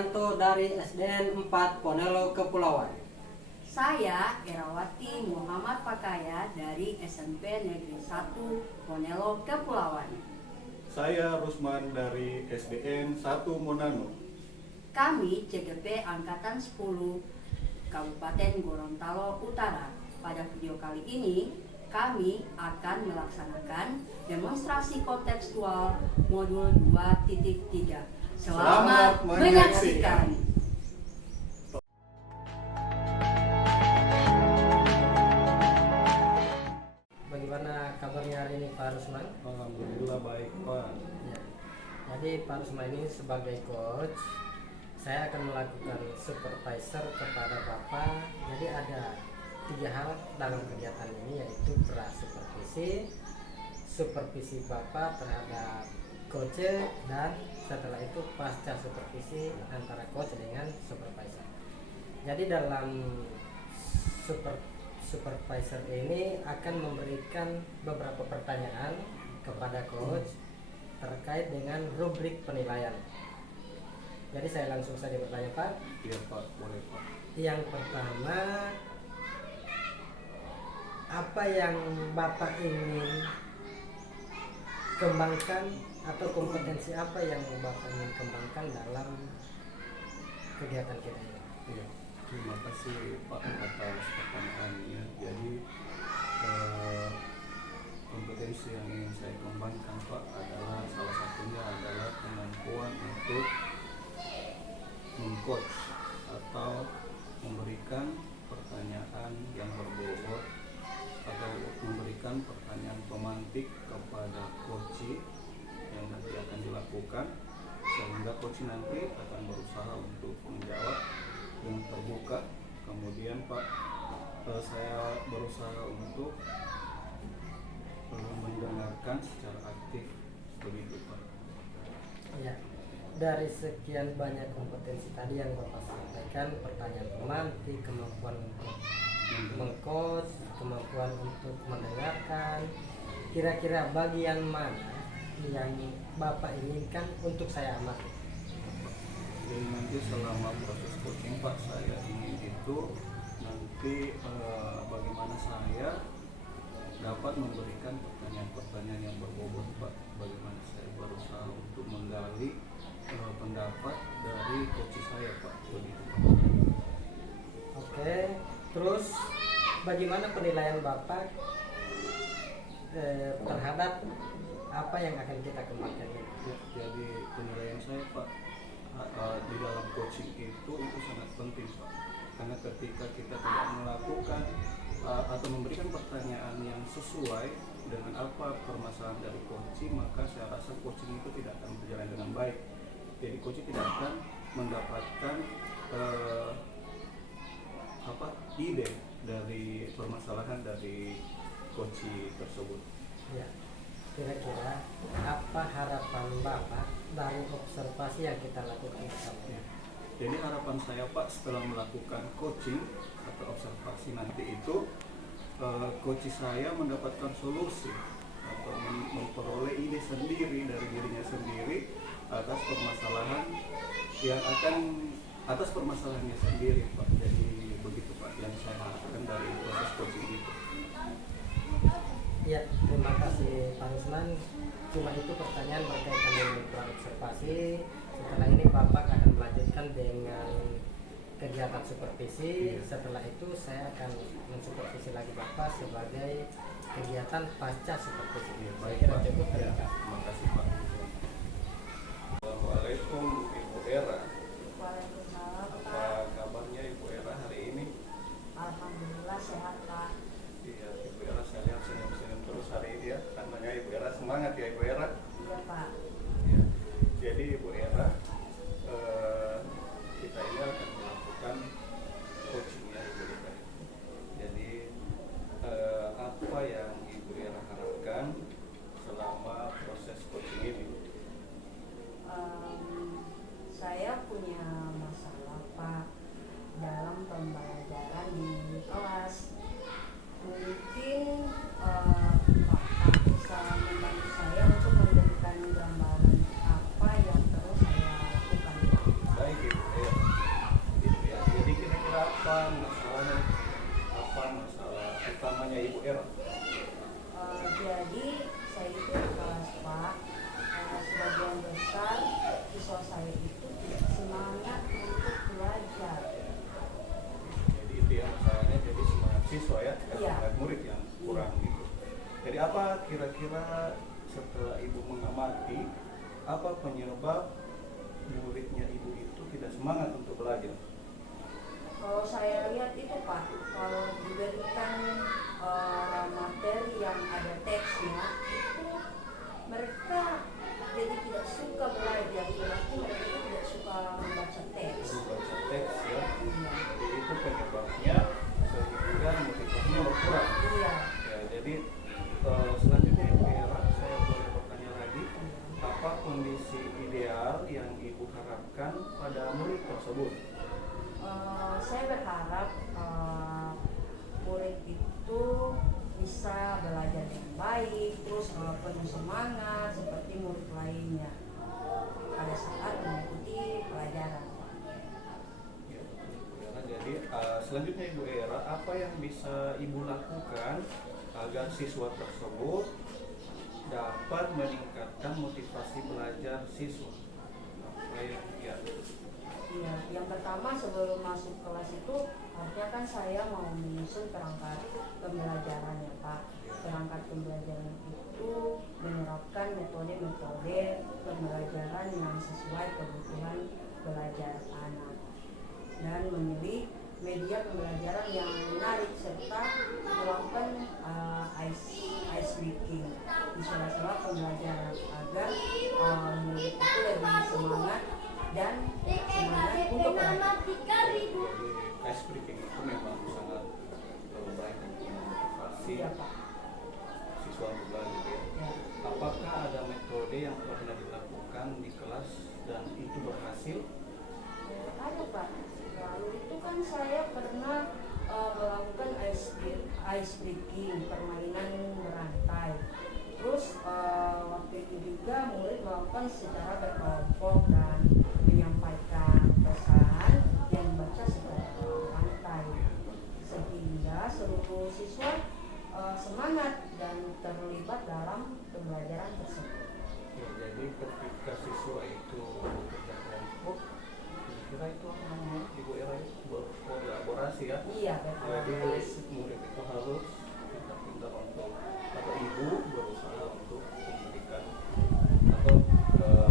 Suprianto dari SDN 4 Ponelo Kepulauan. Saya Erawati Muhammad Pakaya dari SMP Negeri 1 Ponelo Kepulauan. Saya Rusman dari SDN 1 Monano. Kami CGP Angkatan 10 Kabupaten Gorontalo Utara. Pada video kali ini kami akan melaksanakan demonstrasi kontekstual modul 2.3. Selamat menyaksikan. Bagaimana kabarnya hari ini Pak Rusman? Alhamdulillah baik Pak. Ya. Jadi Pak Rusman ini sebagai coach, saya akan melakukan supervisor kepada Bapak. Jadi ada 3 hal dalam kegiatan ini, yaitu pra-supervisi, supervisi Bapak terhadap coach, dan setelah itu pasca supervisi antara coach dengan supervisor. Jadi dalam supervisor ini akan memberikan beberapa pertanyaan kepada coach terkait dengan rubrik penilaian. Jadi saya langsung saja bertanya Pak. Iya Pak, boleh Pak. Yang pertama, apa yang Bapak ingin kembangkan atau kompetensi apa yang Bapak ingin kembangkan dalam kegiatan kita ini? Iya, terima kasih Pak atas pertanyaannya. Jadi kompetensi yang ingin saya kembangkan Pak adalah salah satunya adalah kemampuan untuk mengcoach atau memberikan pertanyaan yang berbobot atau memberikan pertanyaan pemantik kepada coach yang nanti akan dilakukan, sehingga coach nanti akan berusaha untuk menjawab dengan terbuka. Kemudian Pak, saya berusaha untuk mendengarkan secara aktif, begitu Pak. Ya, dari sekian banyak kompetensi tadi yang Bapak sampaikan, pertanyaan pemantik, kemampuan untuk mengcoach, kemampuan untuk mendengarkan, kira-kira bagian mana yang Bapak inginkan untuk saya amati? Jadi nanti selama proses coaching Pak, saya ingin itu nanti bagaimana saya dapat memberikan pertanyaan-pertanyaan yang berbobot Pak, bagaimana saya berusaha untuk menggali pendapat dari coach saya Pak, begitu Pak. Oke, terus bagaimana penilaian Bapak terhadap apa yang akan kita kembangkan ini? Ya, jadi penilaian saya Pak, di dalam coaching itu sangat penting Pak, karena ketika kita tidak melakukan atau memberikan pertanyaan yang sesuai dengan apa permasalahan dari coaching, maka saya rasa coaching itu tidak akan berjalan dengan baik. Jadi coaching tidak akan mendapatkan ide dari permasalahan dari coaching tersebut. Ya, kira-kira apa harapan Bapak dari observasi yang kita lakukan bersama? Jadi harapan saya Pak, setelah melakukan coaching atau observasi nanti itu coach saya mendapatkan solusi atau memperoleh ide sendiri dari dirinya sendiri atas permasalahan yang akan atas permasalahannya sendiri Pak. Jadi begitu Pak yang saya harapkan dari proses coaching itu. Ya, terima kasih Pak Rusman. Cuma itu pertanyaan berkaitan dengan pra-observasi. Setelah ini Bapak akan melanjutkan dengan kegiatan supervisi. Setelah itu saya akan mensupervisi lagi Bapak sebagai kegiatan pasca supervisi. Saya kira cukup. Terima kasih Pak. Assalamualaikum Ibu Era. Waalaikumsalam Apa Pak. kabarnya Ibu Era hari ini? Alhamdulillah sehat Pak. Iya, Ibu Era saya lihat senyum-senyum terus hari ini ya. Tandanya Ibu Era semangat ya Ibu Era. Iya Pak. Ya. Jadi Ibu Era, kita ini akan melakukan coaching ya Ibu Era. Jadi apa yang Ibu Era harapkan selama proses coaching ini? Saya punya masalah Pak dalam pembelajaran di kelas. Mungkin Bapak bisa membantu saya untuk memberikan gambaran perannya Ibu Era? Jadi saya itu kelas Pak, sebagian besar siswa saya itu tidak semangat untuk belajar. Jadi itu ya masalahnya, jadi semangat siswa ya, Iya. semangat murid yang kurang gitu. Jadi apa kira-kira setelah Ibu mengamati, apa penyebab muridnya Ibu itu tidak semangat untuk belajar? Kalau saya lihat itu Pak, kalau diberikan materi yang ada teksnya itu mereka jadi tidak suka belajar, berarti mereka tidak suka membaca teks. Membaca teks ya. Iya. Jadi itu penyebabnya sehingga motivasinya berkurang. Iya. Ya, jadi selanjutnya Ibu Era, saya boleh bertanya lagi, apa kondisi ideal yang Ibu harapkan pada murid tersebut? Saya berharap murid itu bisa belajar dengan baik, terus penuh semangat seperti murid lainnya pada saat mengikuti pelajaran. Ya, betul, Ibu Era. Jadi selanjutnya Ibu Era, apa yang bisa Ibu lakukan agar siswa tersebut dapat meningkatkan motivasi belajar siswa? Apa yang ya? Iya, yang pertama sebelum masuk kelas itu harusnya kan saya mau menyusun perangkat pembelajaran ya Pak. Perangkat pembelajaran itu menerapkan metode-metode pembelajaran yang sesuai kebutuhan belajar anak dan memilih media pembelajaran yang menarik serta melakukan ice breaking di sela-sela pembelajaran agar murid itu lebih semangat dan semangat untuk belajar. Jadi ice breaking itu memang sangat baik untuk memotivasi Iya Pak. siswa untuk belajar ya. Ya. Apakah ada metode yang pernah dilakukan di kelas dan itu berhasil? Ada Pak. Lalu itu kan saya pernah melakukan ice breaking, permainan berantai. Terus waktu itu juga murid melakukan secara berkelompok dan menyampaikan pesan yang dibaca secara berantai, sehingga seluruh siswa semangat dan terlibat dalam pembelajaran tersebut. Ya, jadi ketika siswa itu bekerja kelompok, kira-kira itu apa namanya Ibu Era itu berkolaborasi ya. Iya, Jadi berkolaborasi. murid itu harus pintar-pintar untuk atau ibu berusaha untuk memberikan atau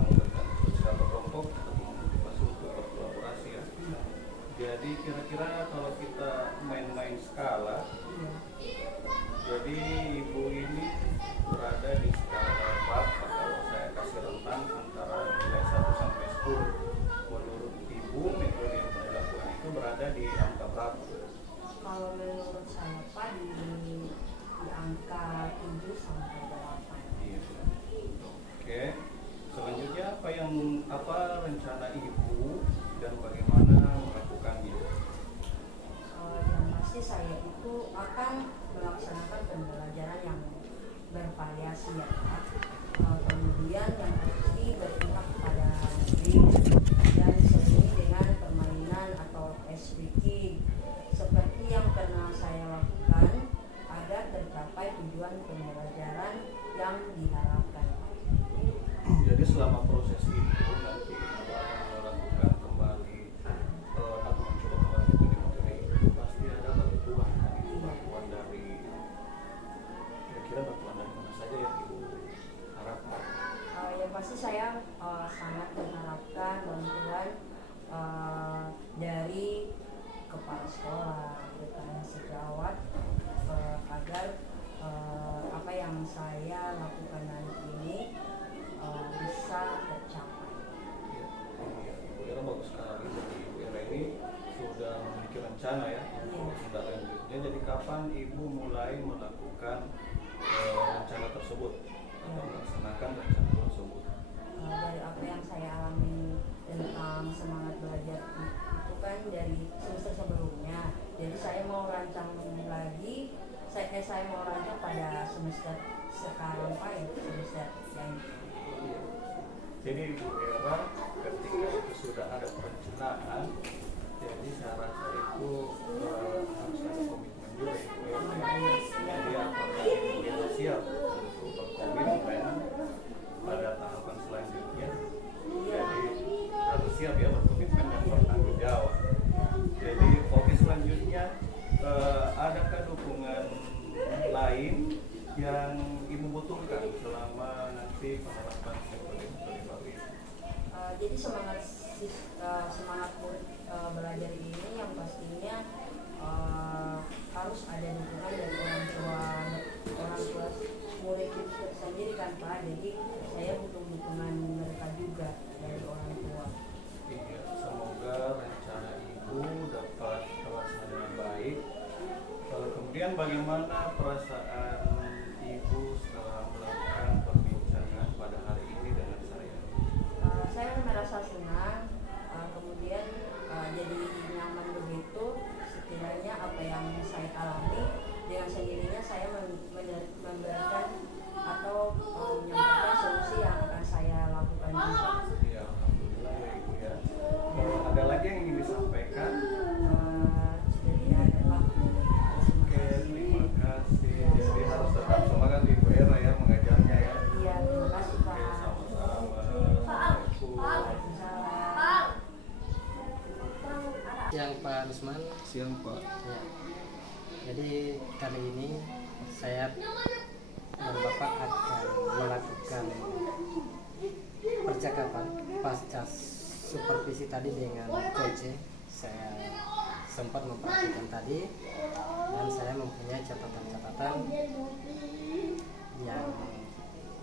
memberikan secara berkelompok atau memotivasi untuk berkolaborasi ya. Jadi kira-kira kalau kita main-main skala, Iya. jadi ibu ini berada di skala berapa? Kalau saya kasih rentang antara nilai 1 sampai 10, menurut ibu metode yang pernah dilakukan itu berada di angka berapa? Kalau menurut saya Pak di angka 7 sampai 8. Iya. Oke. Selanjutnya apa rencana ibu dan bagaimana melakukannya? Yang pasti saya itu akan melaksanakan pembelajaran yang bervariasi ya Pak. Kemudian yang pasti berpihak pada murid dan seiring dengan permainan atau ice breaking seperti yang pernah saya lakukan agar tercapai tujuan pembelajaran yang diharapkan. Jadi selama proses itu nanti ibu akan melakukan kembali atau mencoba kembali metode itu pasti ada bantuan kan, bantuan dari kira-kira bantuan dari mana saja yang ibu harapkan? Yang pasti saya sangat mengharapkan bantuan dari kepala sekolah, terutama sejawat agar apa yang saya lakukan nanti ini bisa tercapai. Ya, Ibu Era bagus sekali. Jadi Ibu Era ini sudah memiliki rencana ya untuk tindak lanjutnya. Jadi kapan ibu mulai melakukan rencana tersebut atau melaksanakan rencana tersebut? Dari apa yang saya alami tentang semangat belajar itu kan dari semester sebelumnya. Jadi saya mau rancang lagi. Saya mau rancang pada semester sekarang Pak ya, semester yang Jadi Ibu Era ketika itu sudah ada perencanaan, jadi saya rasa itu harus ada komitmen juga Ibu Era. yang ibu butuhkan selama nanti penerapan metode baru ini? Jadi semangat murid belajar ini yang pastinya harus ada dukungan dari orang tua murid itu sendiri kan Pak. Jadi saya butuh dukungan mereka juga dari orang tua. Iya, semoga rencana ibu dapat terlaksana dengan baik. Kemudian bagaimana perasaan ibu setelah melakukan perbincangan pada hari ini dengan saya? Saya merasa senang, kemudian jadi nyaman begitu. Setidaknya apa yang saya alami dengan sendirinya saya memberikan atau menyampaikan solusi yang akan saya lakukan juga. Ya, alhamdulillah ya ibu ya. Ada lagi yang ingin disampaikan? Sudah tidak ada Pak. Oke, terima kasih. Jadi harus tetap semangat ibu Era ya mengajarnya ya. Iya, terima kasih Pak. Oke, sama-sama. Assalamualaikum. Waalaikumsalam. Yang Pak Rusman. Siang Pak. Ya. Jadi kali ini saya dan Bapak akan melakukan percakapan pasca supervisi tadi dengan coach. Saya sempat memperhatikan tadi dan saya mempunyai catatan-catatan yang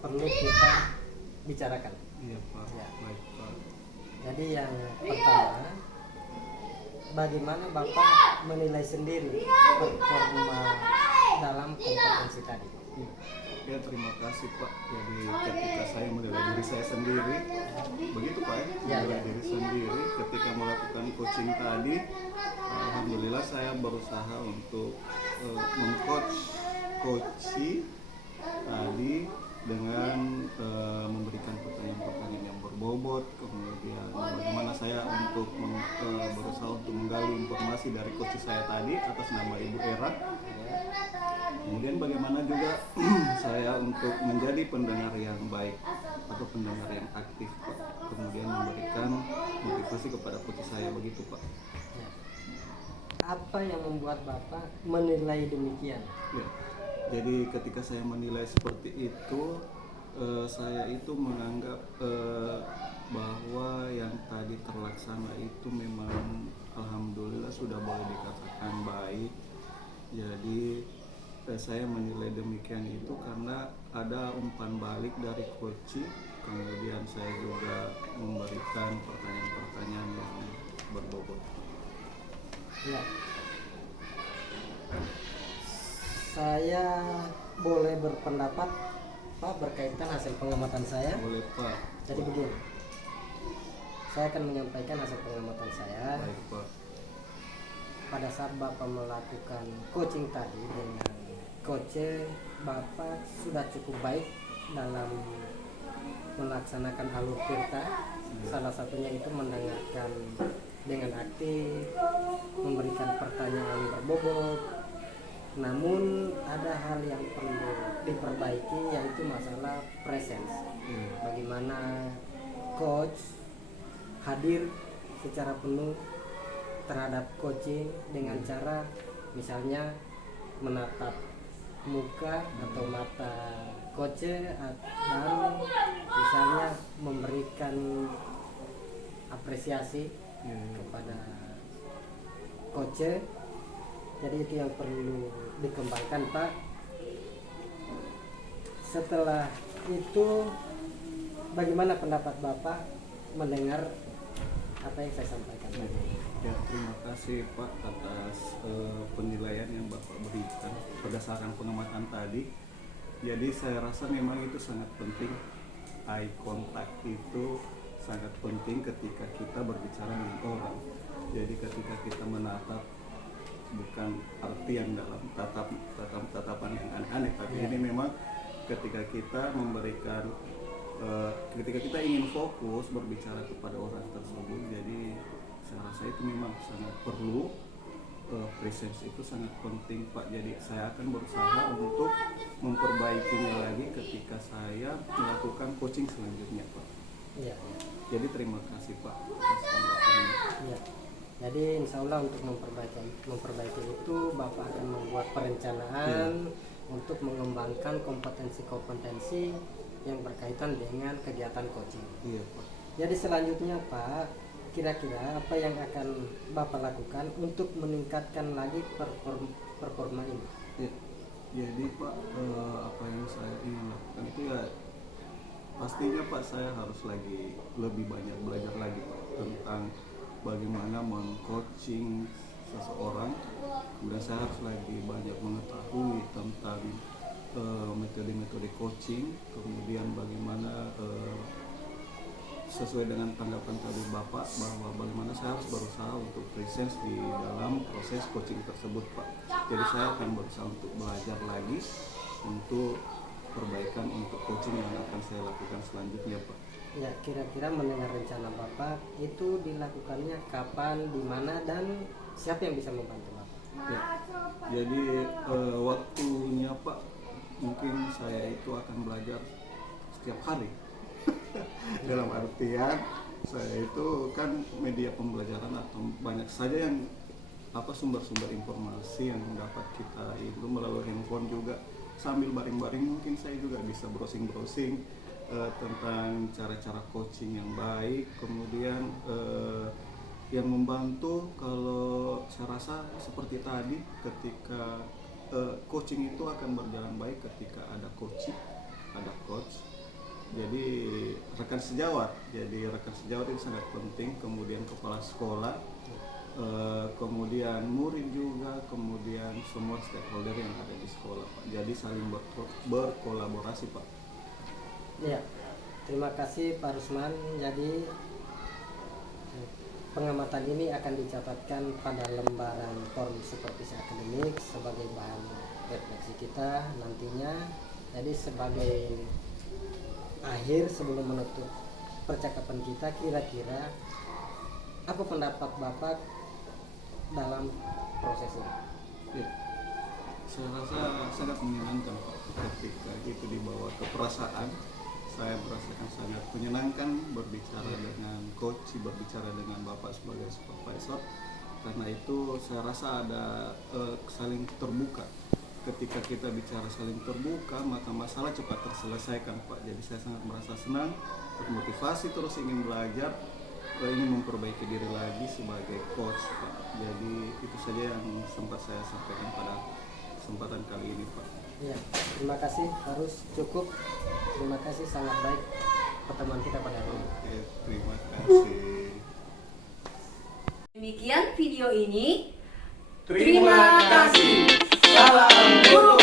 perlu kita bicarakan. Iya Pak. Ya. Baik Pak. Jadi yang pertama, bagaimana Bapak menilai sendiri performa dalam kompetensi tadi? Ya terima kasih Pak. Jadi ketika saya menilai diri saya sendiri, begitu Pak ya, menilai diri sendiri ketika melakukan coaching tadi, alhamdulillah saya berusaha untuk coaching tadi dengan memberikan pertanyaan-pertanyaan yang berbobot, kemudian bagaimana saya untuk berusaha untuk menggali informasi dari coach saya tadi atas nama Ibu Era. Kemudian bagaimana juga saya untuk menjadi pendengar yang baik atau pendengar yang aktif Pak. Kemudian memberikan motivasi kepada coach saya, begitu Pak. Ya. Apa yang membuat Bapak menilai demikian? Ya. Jadi ketika saya menilai seperti itu, saya itu menganggap bahwa yang tadi terlaksana itu memang alhamdulillah sudah boleh dikatakan baik. Jadi saya menilai demikian itu karena ada umpan balik dari coach, kemudian saya juga memberikan pertanyaan-pertanyaan yang berbobot. Ya. Saya boleh berpendapat Pak berkaitan hasil pengamatan saya. Boleh Pak. Jadi begini, saya akan menyampaikan hasil pengamatan saya. Baik Pak. Pada saat Bapak melakukan coaching tadi dengan coach, Bapak sudah cukup baik dalam melaksanakan alur tirta. Salah satunya itu mendengarkan dengan aktif, memberikan pertanyaan berbobot. Namun ada hal yang perlu diperbaiki, yaitu masalah presence. Bagaimana coach hadir secara penuh terhadap coaching dengan cara misalnya menatap muka atau mata coach dan misalnya memberikan apresiasi kepada coach. Jadi itu yang perlu dikembangkan Pak. Setelah itu bagaimana pendapat Bapak mendengar apa yang saya sampaikan tadi? Ya, terima kasih Pak atas penilaian yang Bapak berikan berdasarkan pengamatan tadi. Jadi saya rasa memang itu sangat penting. Eye contact itu sangat penting ketika kita berbicara dengan orang. Jadi ketika kita menatap, bukan arti yang dalam tatapan yang aneh-aneh, tapi ini memang ketika kita memberikan ketika kita ingin fokus berbicara kepada orang tersebut. Jadi saya rasa itu memang sangat perlu, presence itu sangat penting Pak. Jadi saya akan berusaha untuk memperbaikinya lagi ketika saya melakukan coaching selanjutnya Pak. Iya. Jadi terima kasih Pak atas tanggapannya. Iya. Jadi insya Allah untuk memperbaiki itu Bapak akan membuat perencanaan untuk mengembangkan kompetensi-kompetensi yang berkaitan dengan kegiatan coaching. Iya Pak. Jadi selanjutnya Pak, kira-kira apa yang akan Bapak lakukan untuk meningkatkan lagi performa ini? Ya, jadi Pak, apa yang saya ingin lakukan itu ya pastinya Pak, saya harus lagi lebih banyak belajar lagi Pak tentang bagaimana meng-coaching seseorang. Kemudian saya harus lagi banyak mengetahui tentang metode-metode coaching, kemudian bagaimana sesuai dengan tanggapan tadi Bapak bahwa bagaimana saya harus berusaha untuk presence di dalam proses coaching tersebut Pak. Jadi saya akan berusaha untuk belajar lagi untuk perbaikan untuk coaching yang akan saya lakukan selanjutnya Pak. Ya, kira-kira mendengar rencana Bapak itu dilakukannya kapan, di mana, dan siapa yang bisa membantu Bapak? Ya, jadi waktunya Pak, mungkin saya itu akan belajar setiap hari. Dalam artian saya itu kan media pembelajaran atau banyak saja yang sumber-sumber informasi yang dapat kita itu melalui handphone juga. Sambil baring-baring mungkin saya juga bisa browsing-browsing tentang cara-cara coaching yang baik, kemudian yang membantu. Kalau saya rasa seperti tadi, ketika coaching itu akan berjalan baik ketika ada coach. Jadi rekan sejawat itu sangat penting, kemudian kepala sekolah, kemudian murid juga, kemudian semua stakeholder yang ada di sekolah Pak. Jadi saling berkolaborasi Pak. Ya, terima kasih Pak Rusman. Jadi pengamatan ini akan dicatatkan pada lembaran form supervisi akademik sebagai bahan refleksi kita nantinya. Jadi sebagai akhir sebelum menutup percakapan kita, kira-kira apa pendapat Bapak dalam proses ini? Ya, saya rasa sangat menyenangkan Pak ketika itu dibawa ke perasaan. Saya merasakan sangat menyenangkan berbicara dengan coach, berbicara dengan Bapak sebagai supervisor, karena itu saya rasa ada saling terbuka. Ketika kita bicara saling terbuka, maka masalah cepat terselesaikan Pak. Jadi saya sangat merasa senang, termotivasi terus ingin belajar, ingin memperbaiki diri lagi sebagai coach Pak. Jadi itu saja yang sempat saya sampaikan pada kesempatan kali ini Pak. Ya, terima kasih, harus cukup. Terima kasih, sangat baik pertemuan kita pada hari ini. Oke, terima kasih. Demikian video ini. Terima kasih. Salam guru.